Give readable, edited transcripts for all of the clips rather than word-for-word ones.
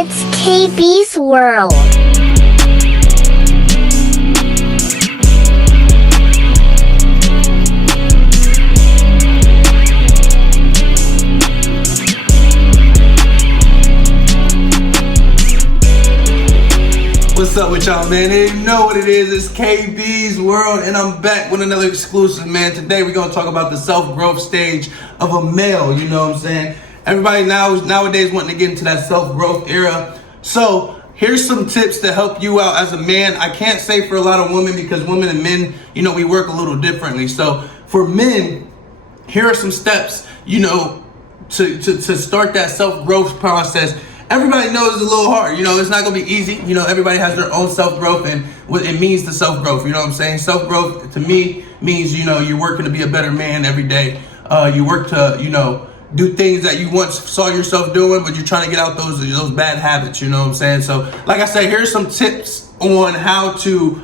It's KB's World. What's up with y'all, man? You know what it is. It's KB's World, and I'm back with another exclusive, man. Today we're going to talk about the self-growth stage of a male, you know what I'm saying? Everybody nowadays wanting to get into that self-growth era. So here's some tips to help you out as a man. I can't say for a lot of women because women and men, you know, we work a little differently. So for men, here are some steps, you know, to start that self-growth process. Everybody knows it's a little hard, you know, it's not gonna be easy. You know, everybody has their own self-growth and what it means to self-growth, you know what I'm saying? Self-growth to me means, you know, you're working to be a better man every day. You work to, you know, do things that you once saw yourself doing, but you're trying to get out those bad habits, you know what I'm saying? So, like I said, here's some tips on how to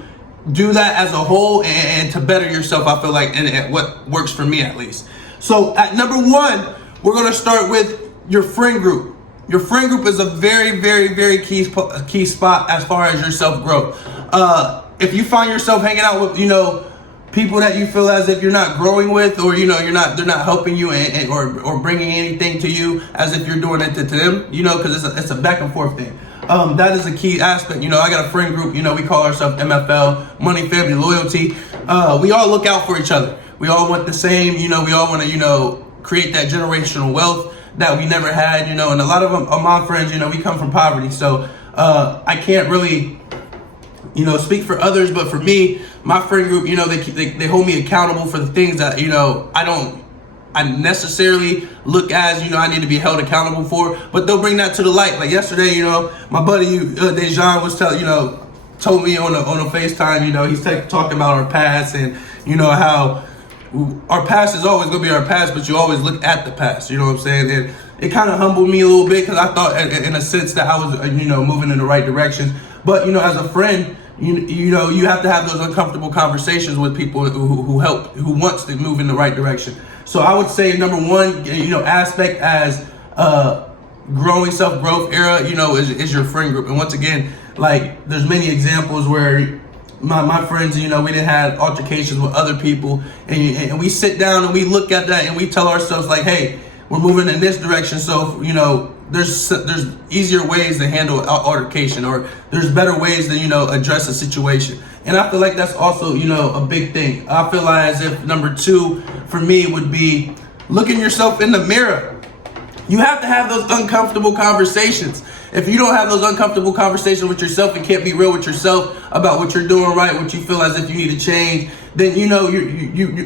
do that as a whole and to better yourself, I feel like, and what works for me at least. So, at number one, we're gonna start with your friend group. Your friend group is a very, very, very key spot as far as your self-growth. If you find yourself hanging out with, you know, people that you feel as if you're not growing with, or you know they're not helping you or bringing anything to you as if you're doing it to them, you know, because it's a back and forth thing. That is a key aspect. You know, I got a friend group. You know, we call ourselves MFL, Money, Family, Loyalty. We all look out for each other. We all want the same. You know, we all want to, you know, create that generational wealth that we never had, you know, and a lot of them are my friends, you know, we come from poverty. So I can't really, you know, speak for others, but for me, my friend group, you know, they hold me accountable for the things that, you know, I necessarily look as, you know, I need to be held accountable for, but they'll bring that to the light. Like yesterday, you know, my buddy, Dejan was told me on a FaceTime, you know, he's talking about our past and, you know, how our past is always going to be our past, but you always look at the past, you know what I'm saying? And it kind of humbled me a little bit because I thought in a sense that I was, you know, moving in the right directions. But, you know, as a friend, you know, you have to have those uncomfortable conversations with people who wants to move in the right direction. So I would say number one, you know, aspect as growing self-growth era, you know, is your friend group. And once again, like there's many examples where my friends, you know, we didn't have altercations with other people, and we sit down and we look at that and we tell ourselves like, hey, we're moving in this direction. So, you know, there's easier ways to handle altercation, or there's better ways to, you know, address a situation. And I feel like that's also, you know, a big thing. I feel like as if number two for me would be looking yourself in the mirror. You have to have those uncomfortable conversations. If you don't have those uncomfortable conversations with yourself and can't be real with yourself about what you're doing right, what you feel as if you need to change, then, you know,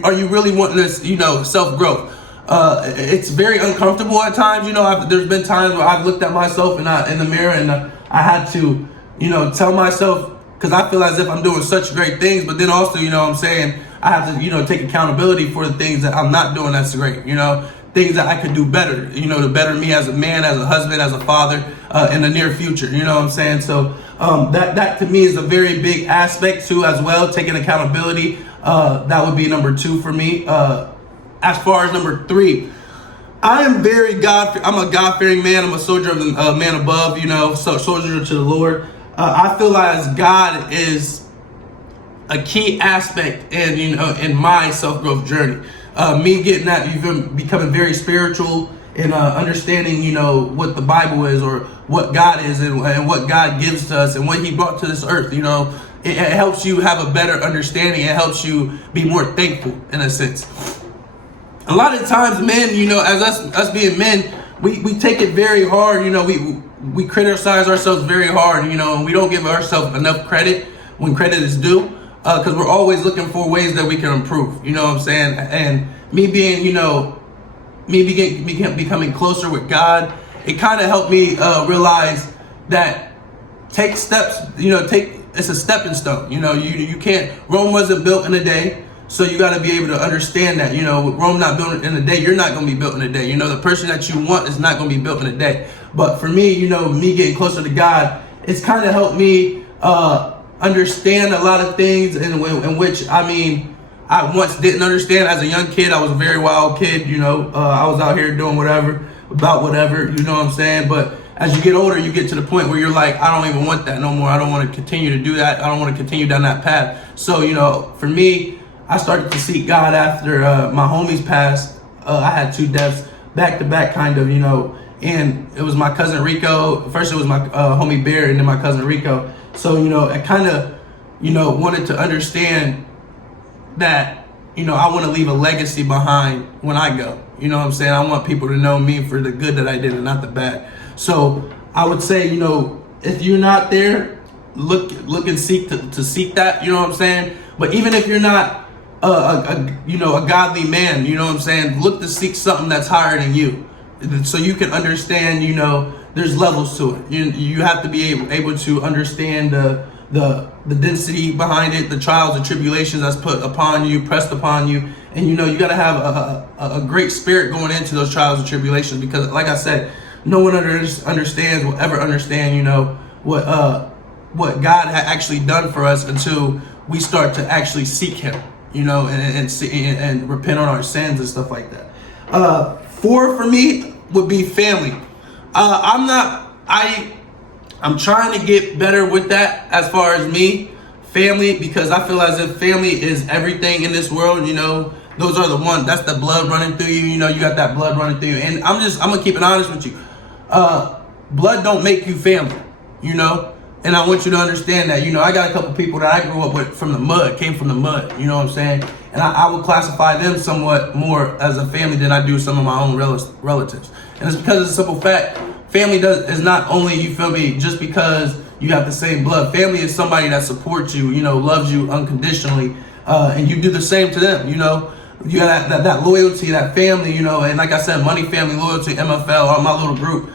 are you really wanting this, you know, self-growth? It's very uncomfortable at times. You know, there's been times where I've looked at myself in the mirror and I had to, you know, tell myself, because I feel as if I'm doing such great things, but then also, you know what I'm saying, I have to, you know, take accountability for the things that I'm not doing that's great, you know, things that I could do better, you know, to better me as a man, as a husband, as a father, in the near future, you know what I'm saying? So that to me is a very big aspect too as well, taking accountability. That would be number two for me. As far as number three, I'm a God-fearing man. I'm a soldier of the man above, you know, so soldier to the Lord. I feel as God is a key aspect in, you know, in my self-growth journey. Me getting that, even becoming very spiritual and understanding, you know, what the Bible is or what God is and what God gives to us and what He brought to this earth. You know, it helps you have a better understanding. It helps you be more thankful in a sense. A lot of times, men, you know, as us being men, we take it very hard. You know, we criticize ourselves very hard. You know, and we don't give ourselves enough credit when credit is due. Because we're always looking for ways that we can improve, you know what I'm saying? And me being, you know, becoming closer with God, it kind of helped me realize that take steps, you know, it's a stepping stone. You know, you can't, Rome wasn't built in a day, so you got to be able to understand that, you know, with Rome not built in a day, you're not going to be built in a day. You know, the person that you want is not going to be built in a day. But for me, you know, me getting closer to God, it's kind of helped me understand a lot of things in which, I mean, I once didn't understand. As a young kid, I was a very wild kid, you know. I was out here doing whatever, you know what I'm saying? But as you get older, you get to the point where you're like, I don't even want that no more. I don't want to continue to do that. I don't want to continue down that path. So, for me, I started to seek God after my homies passed. I had 2 deaths back to back, kind of, and it was my cousin Rico. First, it was my homie Bear, and then my cousin Rico. So, I kind of, wanted to understand that, I want to leave a legacy behind when I go. You know what I'm saying? I want people to know me for the good that I did and not the bad. So I would say, if you're not there, look and seek to seek that. You know what I'm saying? But even if you're not a godly man, you know what I'm saying, look to seek something that's higher than you, so you can understand. There's levels to it. You have to be able to understand the density behind it, the trials and tribulations that's put upon you, pressed upon you, and you got to have a great spirit going into those trials and tribulations, because, like I said, no one understands will ever understand, what God had actually done for us until we start to actually seek Him, and repent on our sins and stuff like that. 4 for me would be family. I'm trying to get better with that as far as me, family, because I feel as if family is everything in this world. Those are the ones, that's the blood running through you. You got that blood running through you. And I'm gonna keep it honest with you. Blood don't make you family, and I want you to understand that. I got a couple people that I grew up with from the mud, came from the mud, you know what I'm saying? And I would classify them somewhat more as a family than I do some of my own relatives. And it's because of the simple fact, family is not only, you feel me, just because you have the same blood. Family is somebody that supports you, loves you unconditionally, and you do the same to them, You got that loyalty, that family, and like I said, money, family, loyalty, MFL, all my little group,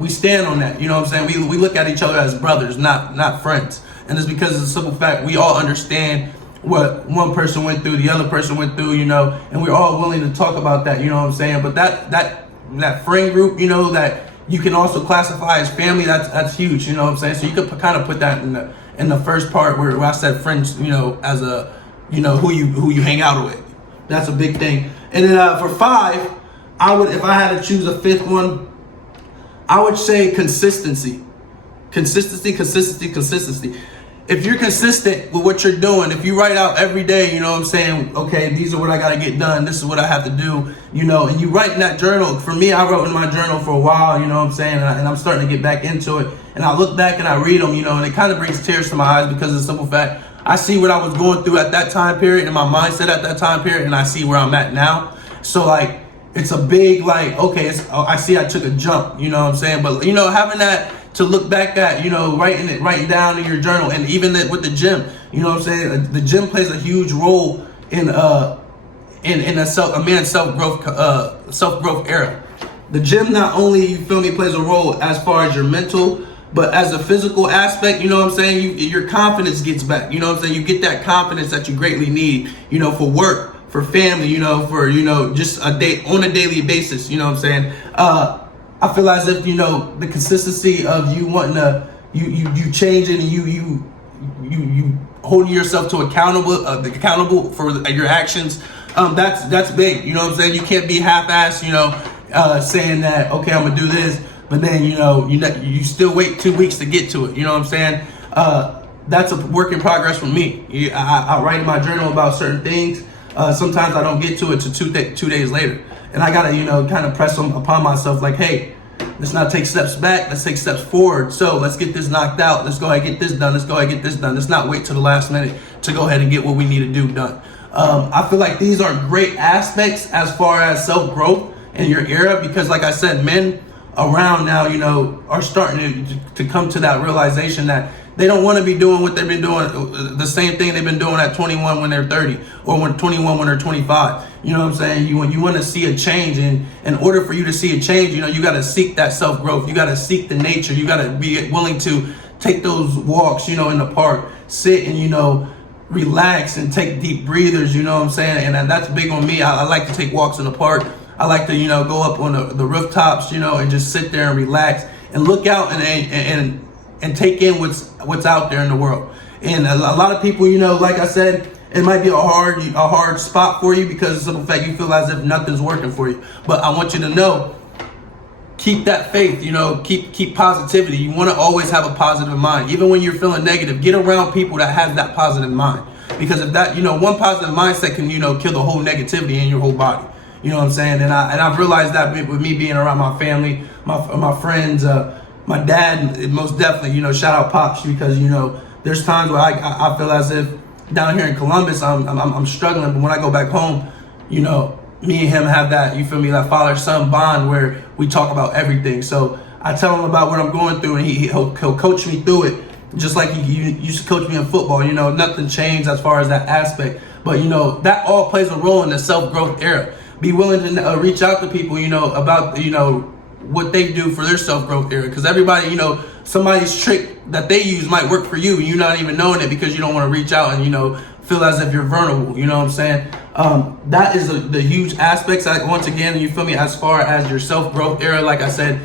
we stand on that, you know what I'm saying? We look at each other as brothers, not friends. And it's because of the simple fact, we all understand what one person went through, the other person went through, and we're all willing to talk about that, you know what I'm saying? But that friend group, that you can also classify as family, that's huge, you know what I'm saying? So you could kind of put that in the first part where I said friends, as a, who you hang out with. That's a big thing. And then for 5, if I had to choose a 5th one, I would say consistency. Consistency. If you're consistent with what you're doing, if you write out every day, you know what I'm saying, okay, these are what I got to get done, this is what I have to do, and you write in that journal. For me, I wrote in my journal for a while, you know what I'm saying, and I'm starting to get back into it. And I look back and I read them, and it kind of brings tears to my eyes, because of the simple fact, I see what I was going through at that time period and my mindset at that time period, and I see where I'm at now. So, it's a big, okay, I see I took a jump, you know what I'm saying? But, having that to look back at, writing down in your journal, and even with the gym, you know what I'm saying? The gym plays a huge role in a man's self-growth era. The gym not only, you feel me, plays a role as far as your mental, but as a physical aspect, you know what I'm saying? Your confidence gets back, you know what I'm saying? You get that confidence that you greatly need, for work, for family, for, just on a daily basis, you know what I'm saying? I feel as if, the consistency of you wanting to, you changing, and you holding yourself to accountable for your actions. That's big, you know what I'm saying? You can't be half-assed, saying that, okay, I'm gonna do this, but then, you still wait 2 weeks to get to it, you know what I'm saying? That's a work in progress for me. I write in my journal about certain things. Sometimes I don't get to it to 2 days later. And I gotta, kind of press upon myself, like, hey, let's not take steps back, let's take steps forward. So let's get this knocked out. Let's go ahead and get this done. Let's not wait till the last minute to go ahead and get what we need to do done. I feel like these are great aspects as far as self-growth in your era, because like I said, men around now, are starting to come to that realization that they don't want to be doing what they've been doing, the same thing they've been doing at 21 when they're 30, or when 21 when they're 25. You know what I'm saying? You want to see a change, and in order for you to see a change, you got to seek that self-growth. You got to seek the nature. You got to be willing to take those walks, in the park, sit and, relax and take deep breathers, you know what I'm saying? And that's big on me. I like to take walks in the park. I like to, go up on the rooftops, and just sit there and relax and look out and take in what's out there in the world. And a lot of people, like I said, it might be a hard spot for you, because of the simple fact you feel as if nothing's working for you. But I want you to know, keep that faith, you know, keep positivity. You want to always have a positive mind. Even when you're feeling negative, get around people that have that positive mind. Because if that, you know, one positive mindset can, you know, kill the whole negativity in your whole body. You know what I'm saying? And I've realized that with me being around my family, my friends, my dad, most definitely, you know, shout out Pops, because, you know, there's times where I feel as if down here in Columbus, I'm struggling, but when I go back home, you know, me and him have that, you feel me, that father-son bond where we talk about everything. So I tell him about what I'm going through, and he'll coach me through it, just like he used to coach me in football. You know, nothing changed as far as that aspect. But, you know, that all plays a role in the self-growth era. Be willing to reach out to people, you know, about, you know, what they do for their self-growth era. Because everybody, you know, somebody's trick that they use might work for you, and you're not even knowing it because you don't want to reach out and, you know, feel as if you're vulnerable. You know what I'm saying? That is the huge aspects. Once again, you feel me, as far as your self-growth era, like I said,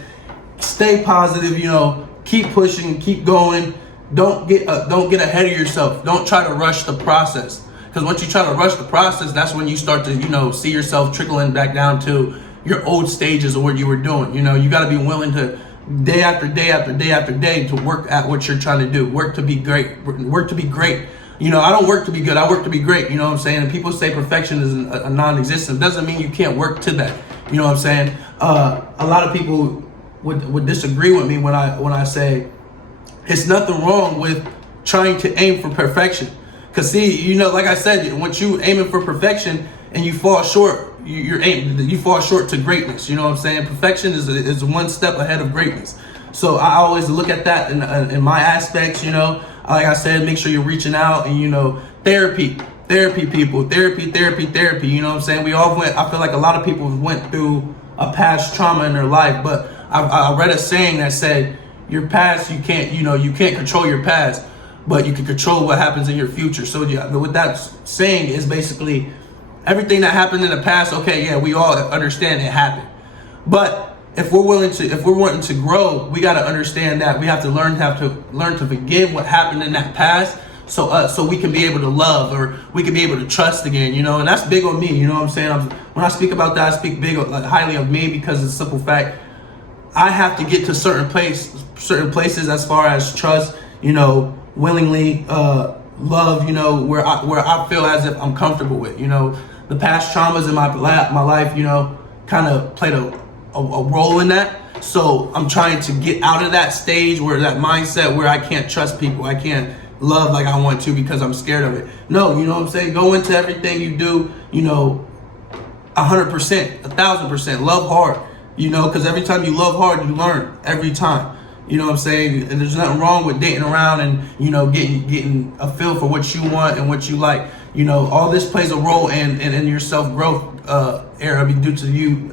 stay positive, you know, keep pushing, keep going. Don't get ahead of yourself. Don't try to rush the process. Because once you try to rush the process, that's when you start to, you know, see yourself trickling back down to your old stages of what you were doing. You know, you got to be willing to day after day after day after day to work at what you're trying to do. Work to be great. Work to be great. You know, I don't work to be good. I work to be great. You know what I'm saying? And people say perfection is a non-existent. Doesn't mean you can't work to that. You know what I'm saying? A lot of people would disagree with me when I say it's nothing wrong with trying to aim for perfection. Cause see, you know, like I said, once you aiming for perfection and you fall short, you fall short to greatness. You know what I'm saying? Perfection is one step ahead of greatness. So I always look at that in my aspects. You know, like I said, make sure you're reaching out, and, you know, therapy people, therapy. You know what I'm saying? We all I feel like a lot of people went through a past trauma in their life, but I read a saying that said, your past, you can't control your past, but you can control what happens in your future. So yeah, what that's saying is basically everything that happened in the past, okay, yeah, we all understand it happened. But if we're wanting to grow, we got to understand that we have to learn to forgive what happened in that past, so we can be able to love, or we can be able to trust again, you know. And that's big on me, you know what I'm saying? When I speak about that, I speak highly of me, because it's a simple fact. I have to get to certain places as far as trust, you know, willingly, love, you know, where I feel as if I'm comfortable with. You know, the past traumas in my life, you know, kind of played a role in that. So I'm trying to get out of that stage, where that mindset where I can't trust people, I can't love like I want to because I'm scared of it. No, you know what I'm saying? Go into everything you do, you know, 100%, 1,000%. Love hard, you know, because every time you love hard, you learn every time. You know what I'm saying? And there's nothing wrong with dating around and, you know, getting a feel for what you want and what you like. You know, all this plays a role in your self-growth era, due to you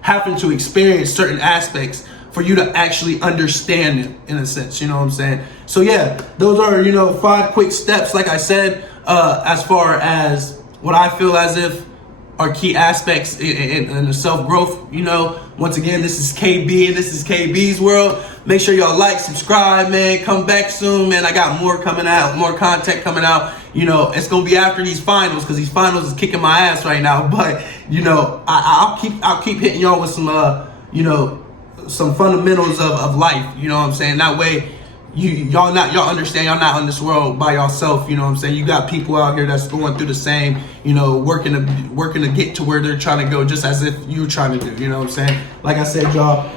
having to experience certain aspects for you to actually understand it, in a sense. You know what I'm saying? So yeah, those are, you know, 5 quick steps, like I said, as far as what I feel as if are key aspects in the self-growth. You know, once again, this is KB, and this is KB's World. Make sure y'all like, subscribe, man. Come back soon, man. I got more coming out, more content coming out. You know, it's gonna be after these finals, because these finals is kicking my ass right now. But, you know, I'll keep hitting y'all with some you know, some fundamentals of life. You know what I'm saying? That way, y'all understand y'all not in this world by yourself. You know what I'm saying? You got people out here that's going through the same, you know, working to get to where they're trying to go, just as if you're trying to do. You know what I'm saying? Like I said, y'all,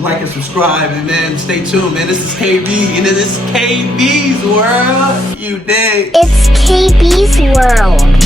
like and subscribe, and man, stay tuned, man. This is KB, and this is KB's World. You dig? It's KB's World.